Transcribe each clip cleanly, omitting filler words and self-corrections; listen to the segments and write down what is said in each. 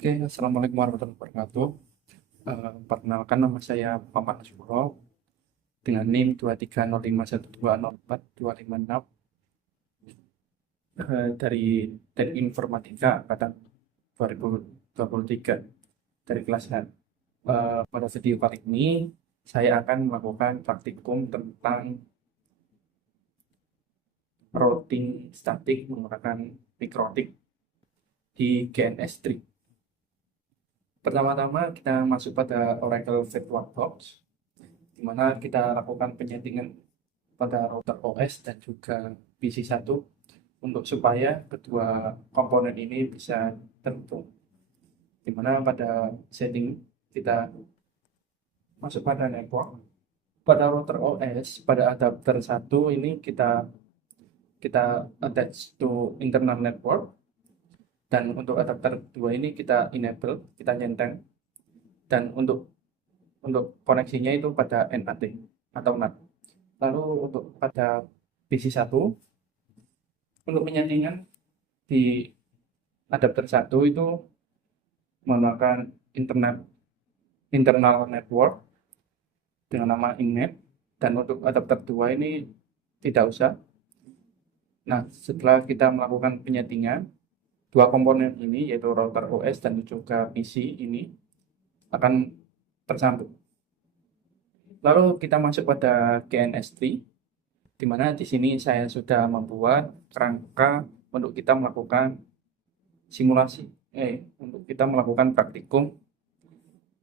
Oke, Assalamualaikum warahmatullahi wabarakatuh. Perkenalkan nama saya Muhammad Nasrullah dengan NIM 23051204256 dari Teknik Informatika angkatan 2023 dari kelas 6. Pada video kali ini saya akan melakukan praktikum tentang routing statik menggunakan mikrotik di GNS3. Pertama-tama kita masuk pada Oracle VirtualBox, di mana kita lakukan penyetingan pada router OS dan juga PC1 untuk supaya kedua komponen ini bisa terhubung. Di mana pada setting kita masuk pada network, pada router OS, pada adapter 1 ini kita attach to internal network, dan untuk adapter 2 ini kita enable, kita nyenteng, dan untuk koneksinya itu pada NAT atau NAT. Lalu untuk pada PC1 untuk penyaringan di adapter 1 itu menggunakan internal network dengan nama innet, dan untuk adapter 2 ini tidak usah. Nah, setelah kita melakukan penyetingan, dua komponen ini yaitu router OS dan juga PC ini akan tersambung. Lalu kita masuk pada GNS3, di mana di sini saya sudah membuat kerangka untuk kita melakukan simulasi, untuk kita melakukan praktikum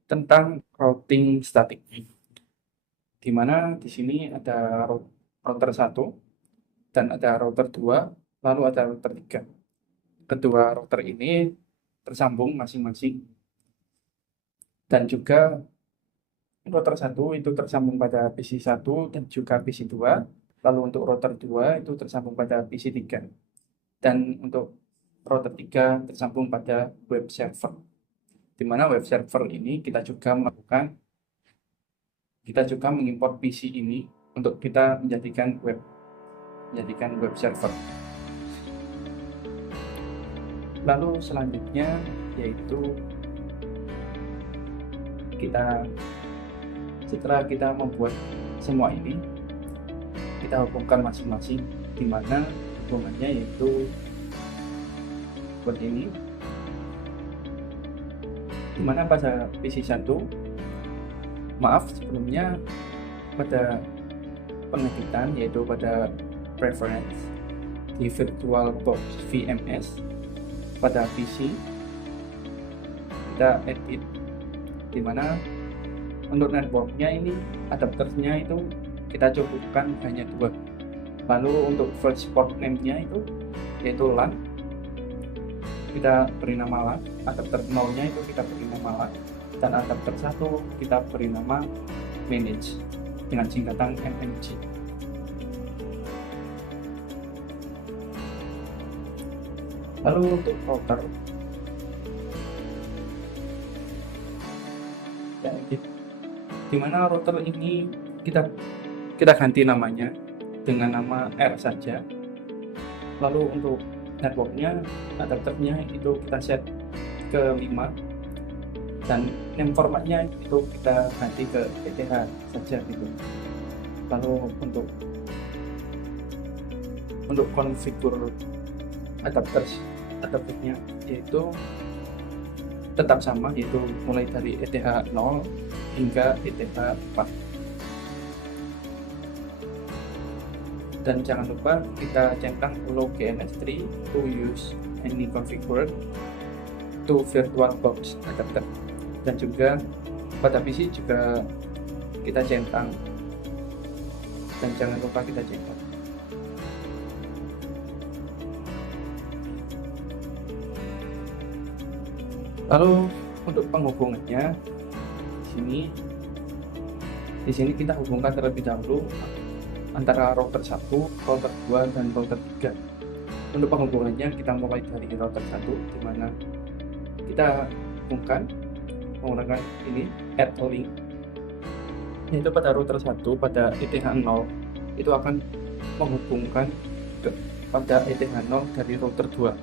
tentang routing statik. Di mana di sini ada router 1 dan ada router 2, lalu ada router 3. Kedua router ini tersambung masing-masing, dan juga router 1 itu tersambung pada PC1 dan juga PC2, lalu untuk router 2 itu tersambung pada PC3, dan untuk router 3 tersambung pada web server, di mana web server ini kita juga mengimport PC ini untuk kita menjadikan web server. Lalu selanjutnya yaitu setelah kita membuat semua ini, kita hubungkan masing-masing, di mana hubungannya yaitu seperti ini, di mana pada PC1, sebelumnya pada pengeditan yaitu pada preference di VirtualBox VMS, pada PC kita edit, di mana untuk networknya ini adapternya itu kita cukupkan hanya 2. Lalu untuk first port name-nya itu yaitu LAN, kita beri nama LAN, adapter 0-nya itu kita beri nama LAN, dan adapter 1 kita beri nama manage dengan singkatan MMG. Lalu untuk router ya, di mana router ini kita ganti namanya dengan nama R saja. Lalu untuk networknya, adapternya itu kita set ke 5, dan name formatnya itu kita ganti ke ETH saja gitu. Lalu untuk konfigur adapternya yaitu tetap sama, yaitu mulai dari ETH 0 hingga ETH 4. Dan jangan lupa kita centang allow GNS3 to use any configured to VirtualBox adapter, dan juga pada PC juga kita centang, dan jangan lupa kita centang. Lalu untuk penghubungannya di sini kita hubungkan terlebih dahulu antara router 1, router 2, dan router 3. Untuk penghubungannya kita mulai dari router 1, di mana kita hubungkan menggunakan ini add link, yaitu pada router 1 pada ETH 0 itu akan menghubungkan pada ETH 0 dari router 2.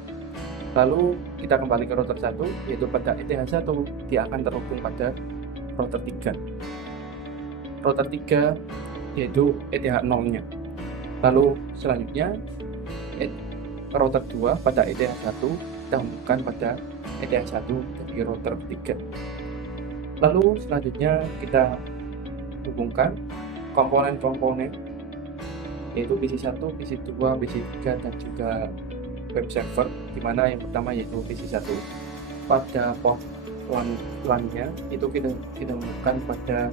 Lalu kita kembali ke router 1, yaitu pada ETH1 dia akan terhubung pada router 3. Router 3 yaitu ETH0-nya. Lalu selanjutnya router 2 pada ETH1 kita hubungkan pada ETH1 dari router 3. Lalu selanjutnya kita hubungkan komponen-komponen yaitu PC1, PC2, PC3 dan juga web server, di mana yang pertama yaitu PC1 pada port LAN-nya itu kita hubungkan pada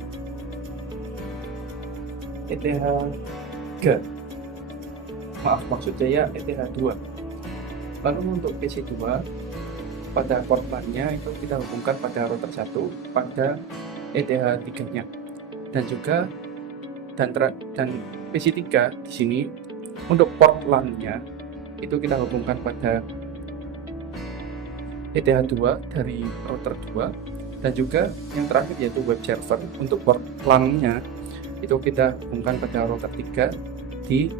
ETH3. Maksudnya ya ETH2. Lalu untuk PC2 pada port LAN-nya itu kita hubungkan pada router 1 pada ETH3-nya. Dan juga dan PC3 di sini untuk port LAN-nya itu kita hubungkan pada ETH2 dari router 2, dan juga yang terakhir yaitu web server untuk port LAN-nya itu kita hubungkan pada router 3 di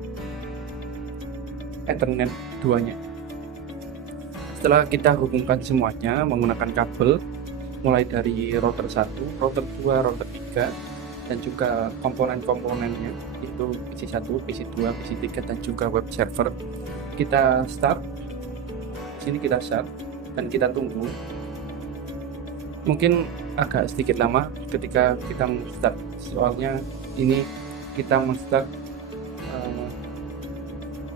Ethernet 2-nya. Setelah kita hubungkan semuanya menggunakan kabel mulai dari router 1, router 2, router 3 dan juga komponen-komponennya itu PC1, PC2, PC3 dan juga web server. Kita start. Sini kita start dan kita tunggu. Mungkin agak sedikit lama ketika kita start, soalnya ini kita start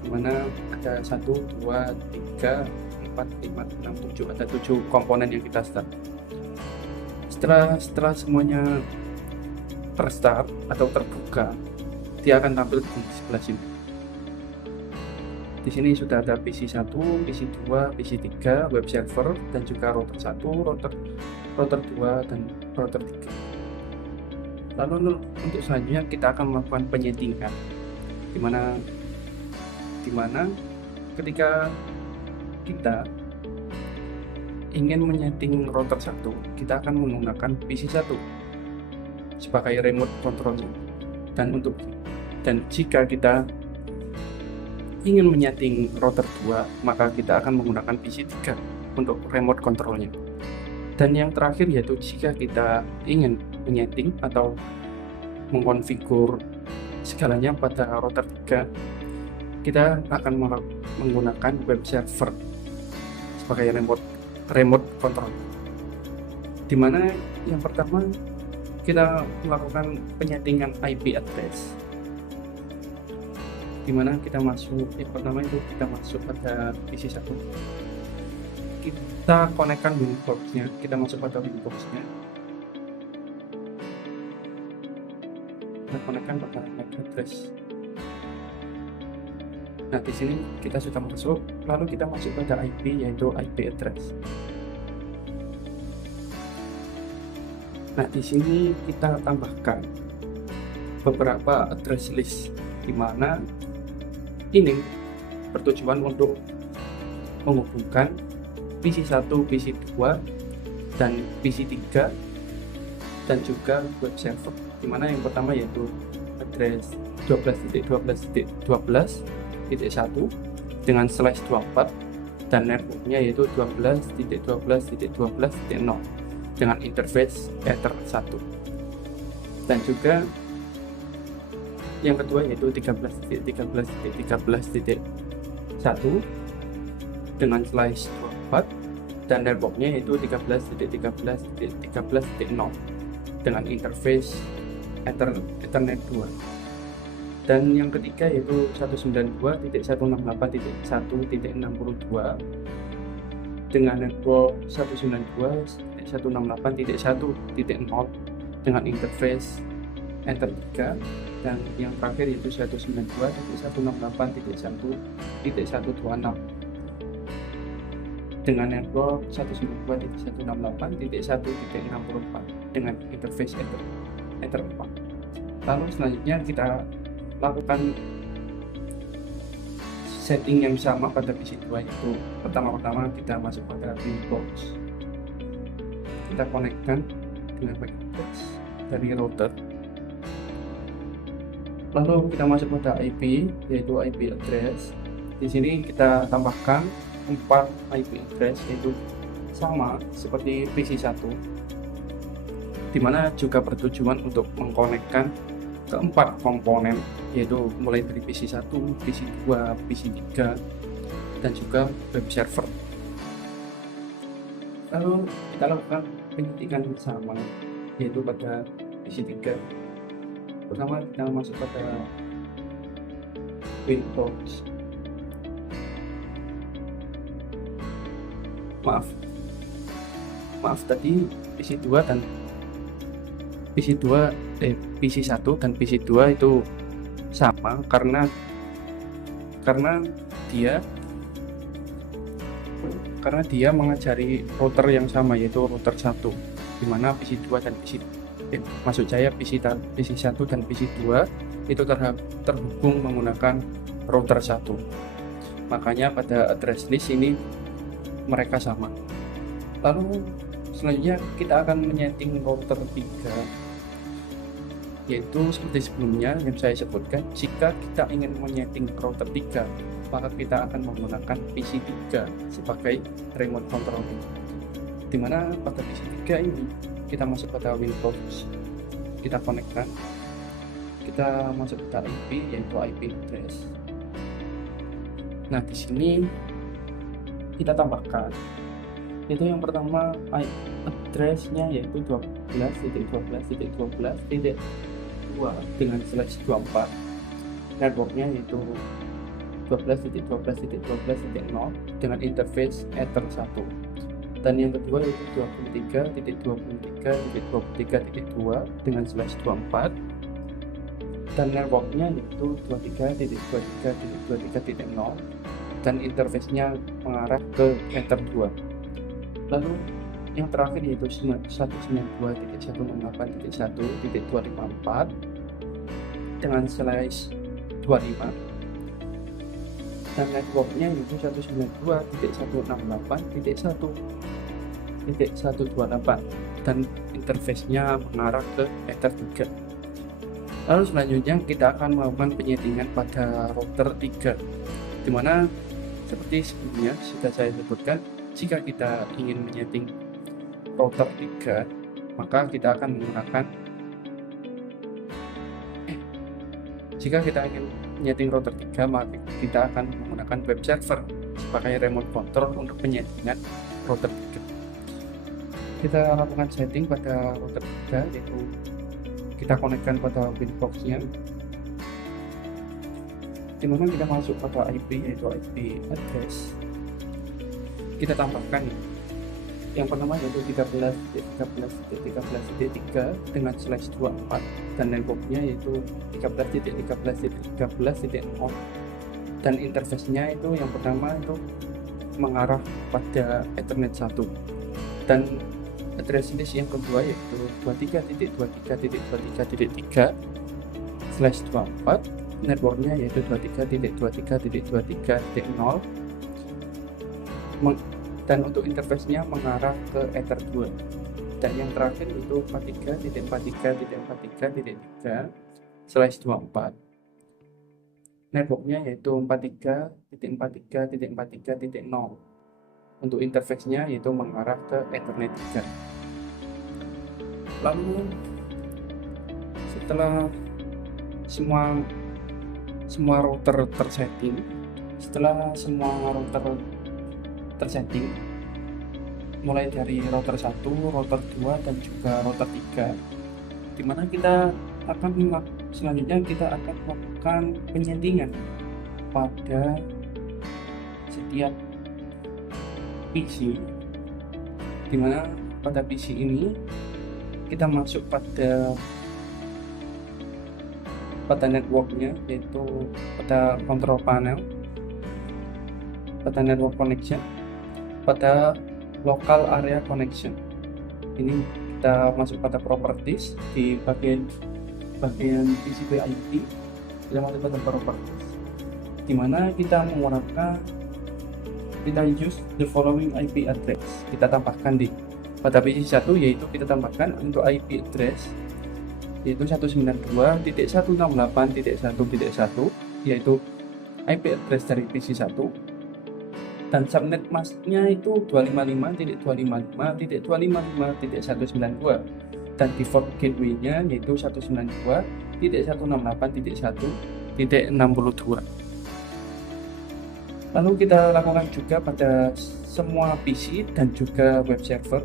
dimana ada 1, 2, 3, 4, 5, 6, 7, ada 7 komponen yang kita start. Setelah semuanya terstart atau terbuka, dia akan tampil di sebelah sini. Di sini sudah ada PC1, PC2, PC3, web server dan juga router 1, router 2 dan router 3. Lalu untuk selanjutnya kita akan melakukan penyetingan, dimana ketika kita ingin menyeting router 1, kita akan menggunakan PC1 sebagai remote control, dan jika kita ingin menyeting router 2, maka kita akan menggunakan PC3 untuk remote controlnya. Dan yang terakhir yaitu jika kita ingin menyeting atau mengkonfigur segalanya pada router 3, kita akan menggunakan web server sebagai remote control, dimana yang pertama kita melakukan penyetingan IP address, dimana kita masuk, yang pertama itu kita masuk pada PC1, kita konekkan Winbox-nya, kita masuk pada Winbox-nya, kita konekkan pada MAC address. Nah, di sini kita sudah masuk, lalu kita masuk pada IP, yaitu IP address. Nah, di sini kita tambahkan beberapa address list, di mana ini bertujuan untuk menghubungkan PC1, PC2, dan PC3 dan juga web server, di mana yang pertama yaitu address 12.12.12.1 dengan /24 dan networknya yaitu 12.12.12.0 dengan interface Ether 1, dan juga yang kedua yaitu 13.13.13.1 dengan /24 dan networknya yaitu 13.13.13.0 dengan interface Ethernet 2, dan yang ketiga yaitu 192.168.1.62 dengan network 192.168.1.0 dengan interface Ether 3, dan yang terakhir yaitu 192.168.1.126 dengan network 192.168.1.64 dengan interface Ether 4. Lalu selanjutnya kita lakukan setting yang sama pada PC2, yaitu pertama-tama kita masuk pada Winbox, kita konekkan dengan MAC address dari router, lalu kita masuk pada IP, yaitu IP address. Di sini kita tambahkan 4 IP address, yaitu sama seperti PC1, dimana juga bertujuan untuk mengkonekkan keempat komponen, yaitu mulai dari PC1, PC2, PC3, dan juga web server. Lalu kita lakukan penyuntikan bersama, yaitu pada PC3. Pertama kita masuk pada Windows. Maaf tadi PC1 dan PC2 itu sama karena dia mengajari router yang sama, yaitu router 1, dimana PC1 dan PC2 itu terhubung menggunakan router 1. Makanya pada address list ini mereka sama. Lalu selanjutnya kita akan menyeting router 3, yaitu seperti sebelumnya yang saya sebutkan, jika kita ingin menyeting router 3, maka kita akan menggunakan PC3 sebagai remote control, dimana pada PC3 ini kita masuk pada Windows, kita konekkan, kita masuk pada IP, yaitu IP address. Nah, di sini kita tambahkan, yaitu yang pertama address-nya yaitu 12.12.12.2 dengan /24, network-nya yaitu 12.12.12.0 dengan interface Ether 1, dan yang kedua yaitu 23.23.23.2 dengan /24, dan network-nya yaitu 23.23.23.0 dan interface-nya mengarah ke Ether 2. Lalu yang terakhir yaitu 192.168.1.254 dengan /25, dan networknya yaitu 192.168.1.128 dan interface-nya mengarah ke Ether 3. Lalu selanjutnya kita akan melakukan penyetingan pada router 3, dimana seperti sebelumnya sudah saya sebutkan, jika kita ingin menyeting router 3, maka kita akan menggunakan web server sebagai remote control untuk penyetingan router 3. Kita lakukan setting pada router 3, yaitu kita konekkan pada Winbox-nya, dimana kita masuk pada IP, yaitu IP address. Kita tambahkan yang pertama yaitu 13.13.13.3 dengan /24, dan networknya yaitu 13.13.13.0, dan interface-nya itu yang pertama itu mengarah pada Ethernet 1, dan address list yang kedua yaitu 23.23.23.3/24, networknya yaitu 23.23.23.0, dan untuk interface-nya mengarah ke Ether 2, dan yang terakhir itu 43.43.43.3/24, networknya yaitu 43.43.43.0, untuk interface-nya yaitu mengarah ke Ethernet 3. Lalu setelah semua router tersetting, mulai dari router 1, router 2, dan juga router 3, dimana kita akan selanjutnya kita akan melakukan penyetingan pada setiap PC, dimana pada PC ini kita masuk pada networknya, yaitu pada control panel, pada network connection, pada local area connection. Ini kita masuk pada properties, di bagian TCP IP kita masuk pada properties, dimana kita use the following IP address. Kita tambahkan pada PC1, yaitu kita tambahkan untuk IP address yaitu 192.168.1.1, yaitu IP address dari PC1, dan subnet masknya itu 255.255.255.192 dan default gateway-nya yaitu 192.168.1.62. Lalu kita lakukan juga pada semua PC dan juga web server.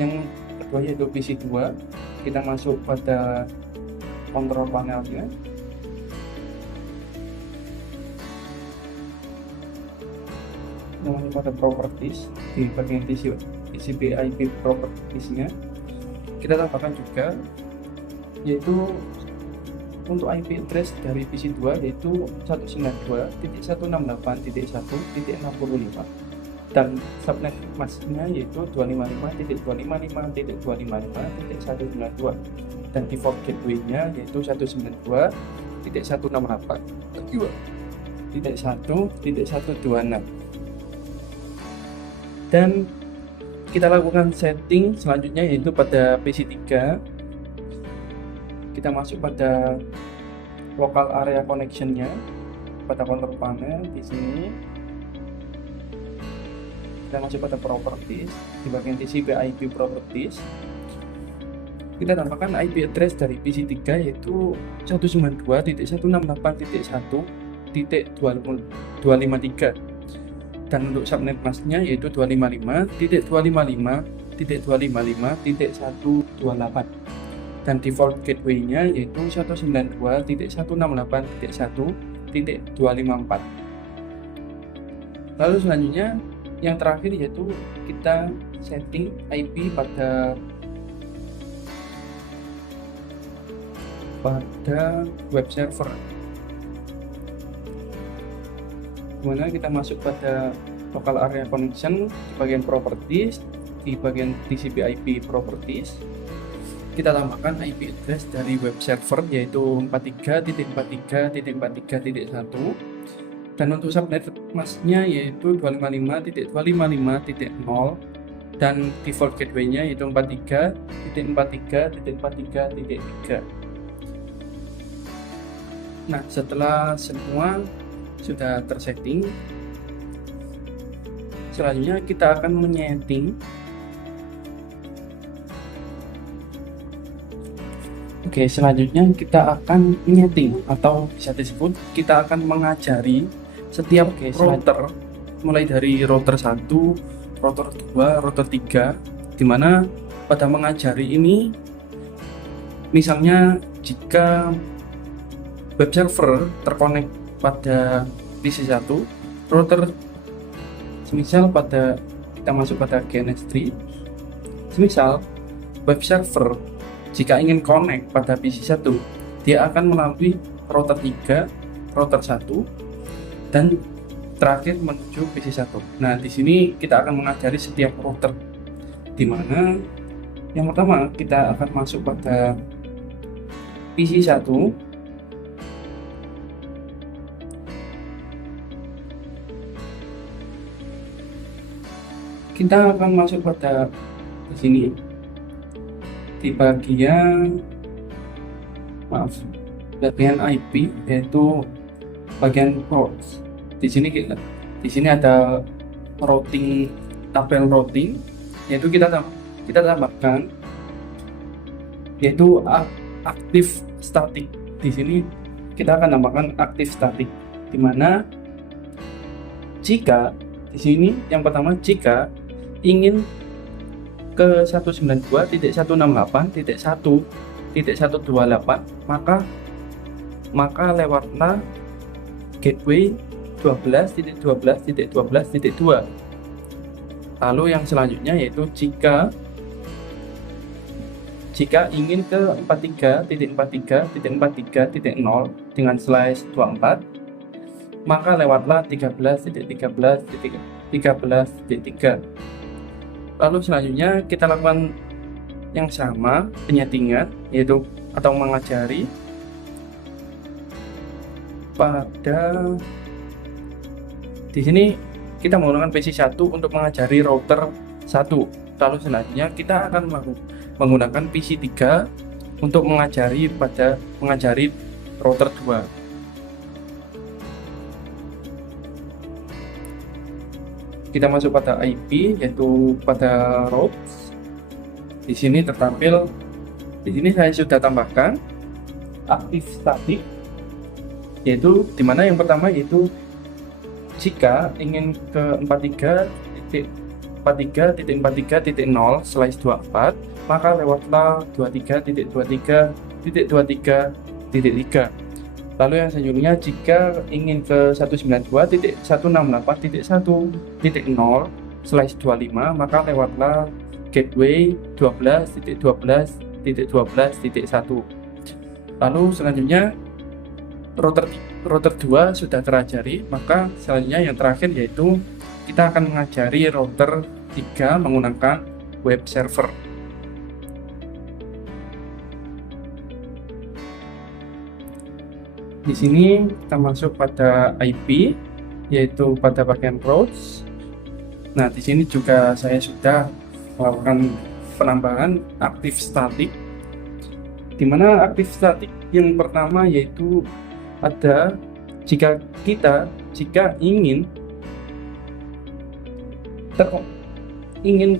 Yang kedua yaitu PC 2, kita masuk pada control panelnya. Kita masuk pada properties, di bagian TCP IP properties-nya kita tambahkan juga yaitu untuk IP address dari PC 2 yaitu 192.168.1.65 dan subnet masknya yaitu 255.255.255.192 dan default gateway-nya yaitu 192.168.1.126 dan kita lakukan setting selanjutnya yaitu pada PC 3 kita masuk pada local area connection-nya pada control panel. Di sini kita masuk pada properties, di bagian TCP IP properties kita tambahkan IP address dari PC 3 yaitu 192.168.1.253 dan untuk subnet masknya yaitu 255.255.128 dan default gateway-nya yaitu 192.168.1.254. Lalu selanjutnya yang terakhir yaitu kita setting IP pada web server, dimana kita masuk pada local area connection di bagian properties, di bagian TCP IP properties kita tambahkan IP address dari web server yaitu 43.43.43.1 dan untuk subnet masknya yaitu 255.255.0 dan default gateway-nya yaitu 43.43.43.3. Nah, setelah semua sudah tersetting, selanjutnya kita akan menyeting. Oke, selanjutnya kita akan menyeting atau bisa disebut kita akan mengajari setiap router mulai dari router 1, router 2, router 3 dimana pada mengajari ini misalnya jika web server terkonek pada PC 1 router semisal pada kita masuk pada GNS3 semisal web server jika ingin connect pada PC 1 dia akan melalui router 3, router 1 dan terakhir menuju PC 1. Nah, di sini kita akan mengajari setiap router di mana yang pertama kita akan masuk pada PC 1. Kita akan masuk pada di sini di bagian IP yaitu bagian ports. Di sini ada routing, tabel routing yaitu kita tambahkan yaitu aktif static. Di sini kita akan tambahkan aktif static di mana jika di sini yang pertama jika ingin ke 192.168.1.128 maka lewatlah gateway 12.12.12.2. Lalu yang selanjutnya yaitu jika ingin ke 43.43.43.0 dengan slash 24 maka lewatlah 13.13.13.3. Lalu selanjutnya kita lakukan yang sama penyetingan yaitu atau mengajari pada di sini kita menggunakan PC 1 untuk mengajari router 1. Lalu selanjutnya kita akan menggunakan PC 3 untuk mengajari router 2. kita masuk pada IP, yaitu pada routes. Di sini tertampil, di sini saya sudah tambahkan aktif statik, yaitu dimana yang pertama yaitu jika ingin ke 43.43.43.0/24, maka lewatlah 23.23.23.3. Lalu yang selanjutnya, jika ingin ke 192.168.1.0/25, maka lewatlah gateway 12.12.12.1. Lalu selanjutnya router 2 sudah terajari, maka selanjutnya yang terakhir yaitu kita akan mengajari router 3 menggunakan web server. Di sini kita masuk pada IP, yaitu pada bagian routes. Nah, di sini juga saya sudah melakukan penambahan aktif statik, di mana aktif statik yang pertama yaitu ada jika ingin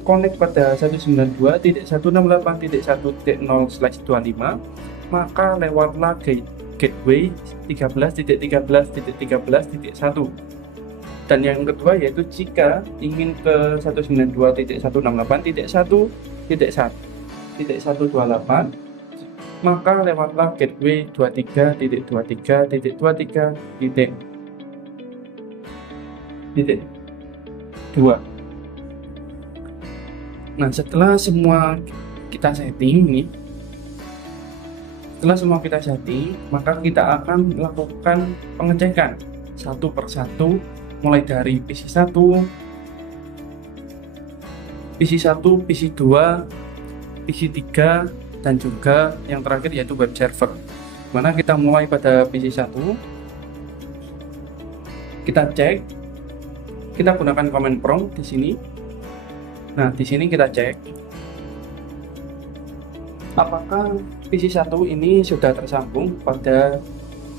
connect pada 192.168.1.0/25, maka lewatlah gateway 13.13.13.1. Dan yang kedua yaitu jika ingin ke 192.168.1.128, maka lewatlah gateway 23.23.2. Nah, setelah semua kita setting, maka kita akan melakukan pengecekan satu persatu, mulai dari PC1, PC2, PC3, dan juga yang terakhir yaitu web server. Mana kita mulai pada PC1, kita cek, kita gunakan command prompt di sini. Nah, di sini kita cek apakah PC1 ini sudah tersambung pada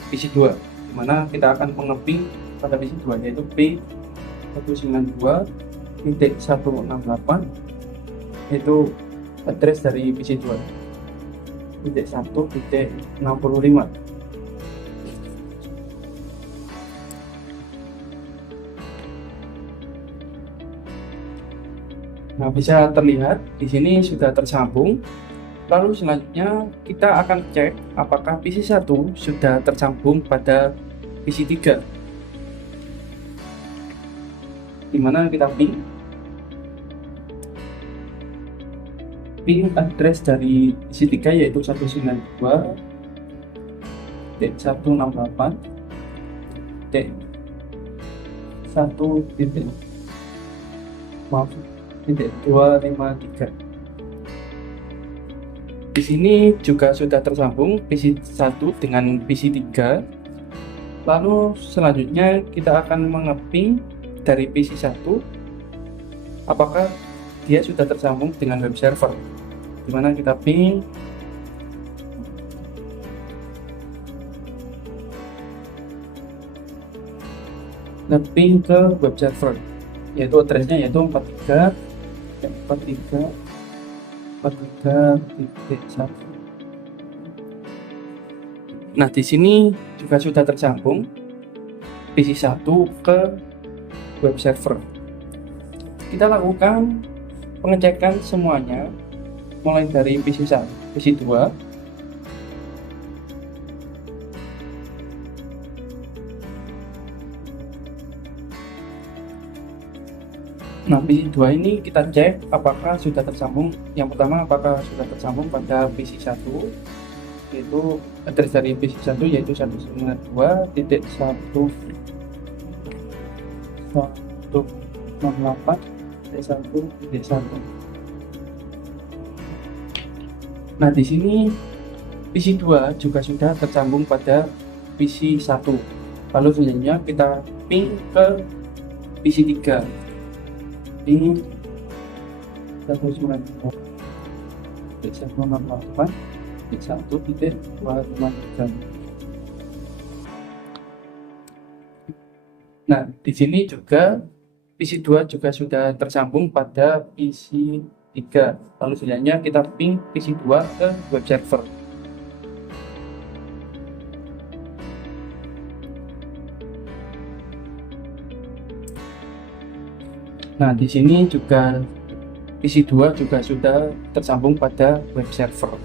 PC2, di mana kita akan mengeping pada PC2 yaitu P192.168, yaitu address dari PC2 1.65. Nah, bisa terlihat di sini sudah tersambung. Lalu selanjutnya kita akan cek apakah PC1 sudah tersambung pada PC3, di mana kita ping address dari PC3 yaitu 192.168.1.253. Di sini juga sudah tersambung PC1 dengan PC3. Lalu selanjutnya kita akan mengeping dari PC1 apakah dia sudah tersambung dengan web server, di mana kita ping ke web server, yaitu addressnya yaitu 43.1. Nah, di sini juga sudah tersambung PC1 ke web server. Kita lakukan pengecekan semuanya mulai dari PC1, PC2, nah PC2 ini kita cek apakah sudah tersambung. Yang pertama, apakah sudah tersambung pada PC1, yaitu address dari PC1 yaitu 192.168.1.1. Nah, di sini PC2 juga sudah tersambung pada PC1. Lalu selanjutnya kita ping ke PC3, ping 192.168.1.253. Nah, di sini juga PC 2 juga sudah tersambung pada PC 3. Lalu selanjutnya kita ping PC 2 ke web server. Nah, di sini juga PC 2 juga sudah tersambung pada web server.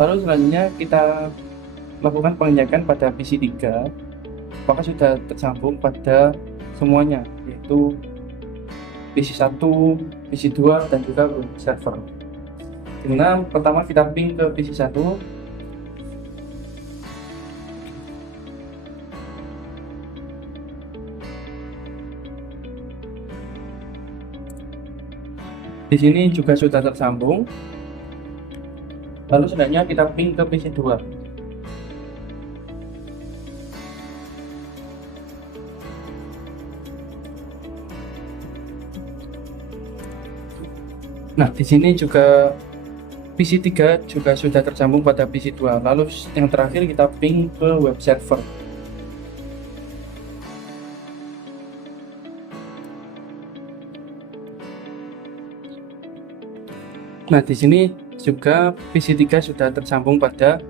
Lalu selanjutnya kita lakukan pengecekan pada PC 3 apakah sudah tersambung pada semuanya, yaitu PC 1, PC 2, dan juga web server. Dimana pertama kita ping ke PC 1. Di sini juga sudah tersambung. Lalu selanjutnya kita ping ke PC 2. Nah, di sini juga PC 3 juga sudah tersambung pada PC 2. Lalu yang terakhir kita ping ke web server. Nah, di sini juga PC 3 sudah tersambung pada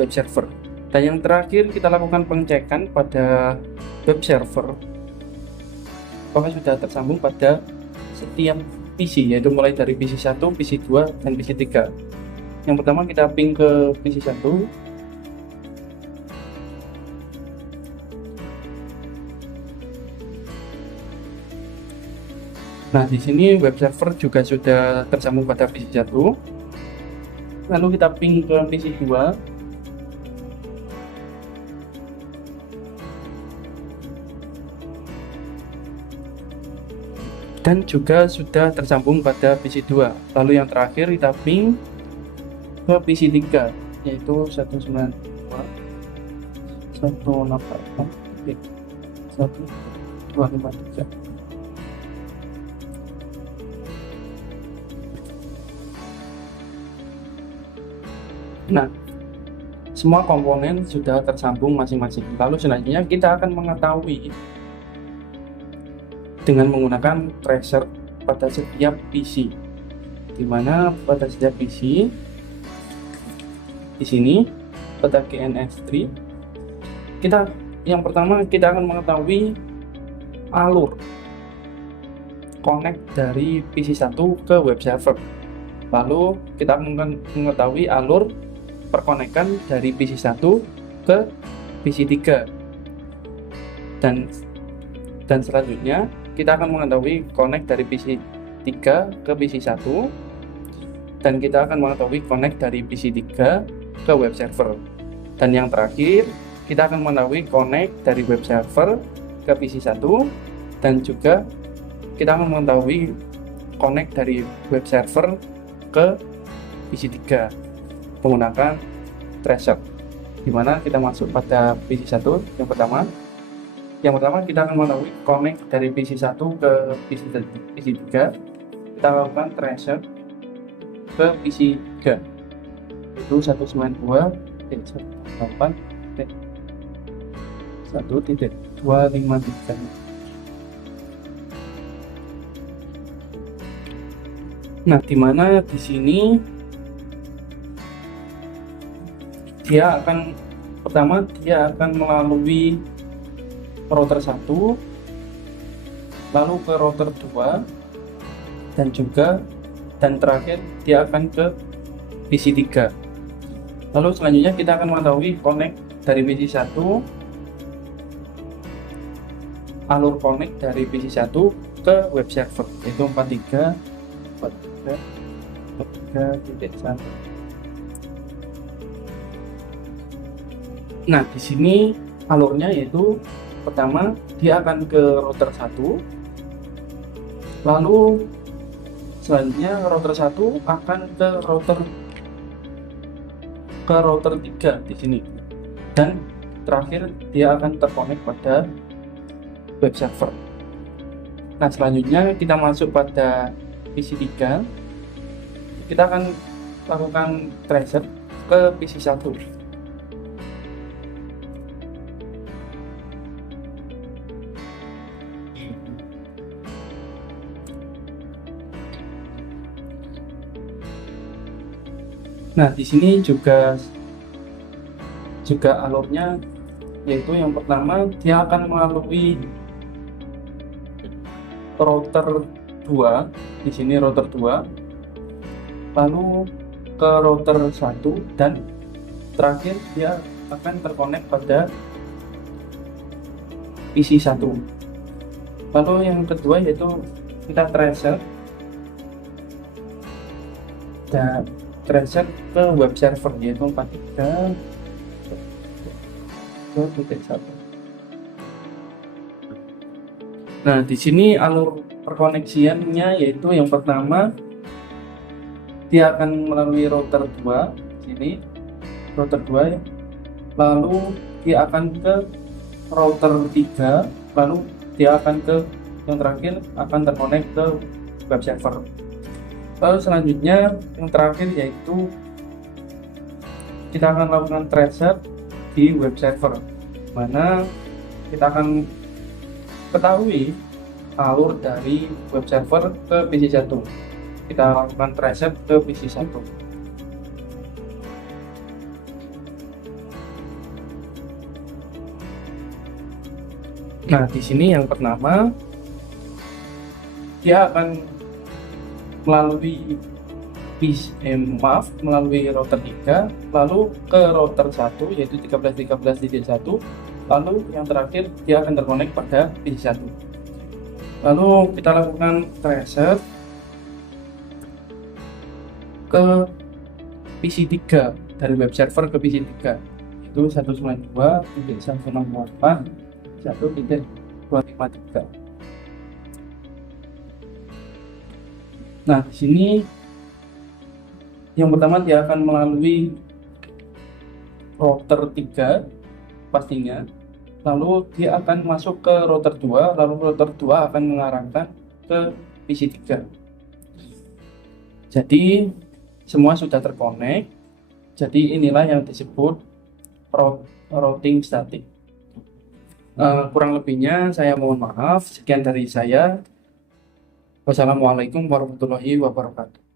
web server. Dan yang terakhir kita lakukan pengecekan pada web server apakah sudah tersambung pada setiap PC, yaitu mulai dari PC 1, PC 2, dan PC 3. Yang pertama kita ping ke PC 1. Nah, di sini web server juga sudah tersambung pada PC 1. Lalu kita ping ke PC 2. Dan juga sudah tersambung pada PC 2. Lalu yang terakhir kita ping ke PC 3, yaitu 192.168.1253. Nah, semua komponen sudah tersambung masing-masing. Lalu selanjutnya kita akan mengetahui dengan menggunakan tracer pada setiap PC, di mana pada setiap PC di sini pada GNS3 kita yang pertama kita akan mengetahui alur connect dari PC 1 ke web server. Lalu kita akan mengetahui alur perkonekan dari PC 1 ke PC 3. Dan selanjutnya kita akan mengetahui connect dari PC 3 ke PC 1, dan kita akan mengetahui connect dari PC 3 ke web server. Dan yang terakhir kita akan mengetahui connect dari web server ke PC 1, dan juga kita akan mengetahui connect dari web server ke PC 3 menggunakan tracer, dimana kita masuk pada PC 1. Yang pertama kita akan mengetahui connect dari PC 1 ke PC 3. Kita lakukan tracer ke PC 3, yaitu 192.168.1.253. Nah, dimana di sini dia akan melalui router 1, lalu ke router 2, dan terakhir dia akan ke PC 3. Lalu selanjutnya kita akan mengetahui connect dari PC 1, alur connect dari PC 1 ke web server, yaitu 43.1. Nah, di sini alurnya yaitu pertama dia akan ke router 1, lalu selanjutnya router 1 akan ke router 3 di sini, dan terakhir dia akan terkonek pada web server. Nah, selanjutnya kita masuk pada PC 3. Kita akan lakukan tracer ke PC 1. Nah, di sini juga alurnya, yaitu yang pertama dia akan melalui router 2, di sini router 2, lalu ke router 1, dan terakhir dia akan terkonek pada PC 1. Lalu yang kedua yaitu kita tracer dan ke web server, yaitu 43.2.1. Nah, di sini alur perkoneksiannya yaitu yang pertama dia akan melalui router 2, sini router 2, lalu dia akan ke router 3, lalu dia akan ke yang terakhir akan terkonek ke web server. Lalu selanjutnya yang terakhir yaitu kita akan lakukan tracer di web server, mana kita akan ketahui alur dari web server ke PC 1. Kita lakukan tracer ke PC 1. Nah, di sini yang pertama dia akan melalui melalui router 3, lalu ke router 1 yaitu 13.13.1, lalu yang terakhir dia akan terkonek pada PC 1. Lalu kita lakukan tracer ke PC 3, dari web server ke PC 3, itu 192.168.1.253. Nah, di sini yang pertama dia akan melalui router 3 pastinya, lalu dia akan masuk ke router 2, lalu router 2 akan mengarahkan ke PC 3. Jadi semua sudah terkonek. Jadi inilah yang disebut routing statik. Kurang lebihnya saya mohon maaf. Sekian dari saya. Wassalamualaikum warahmatullahi wabarakatuh.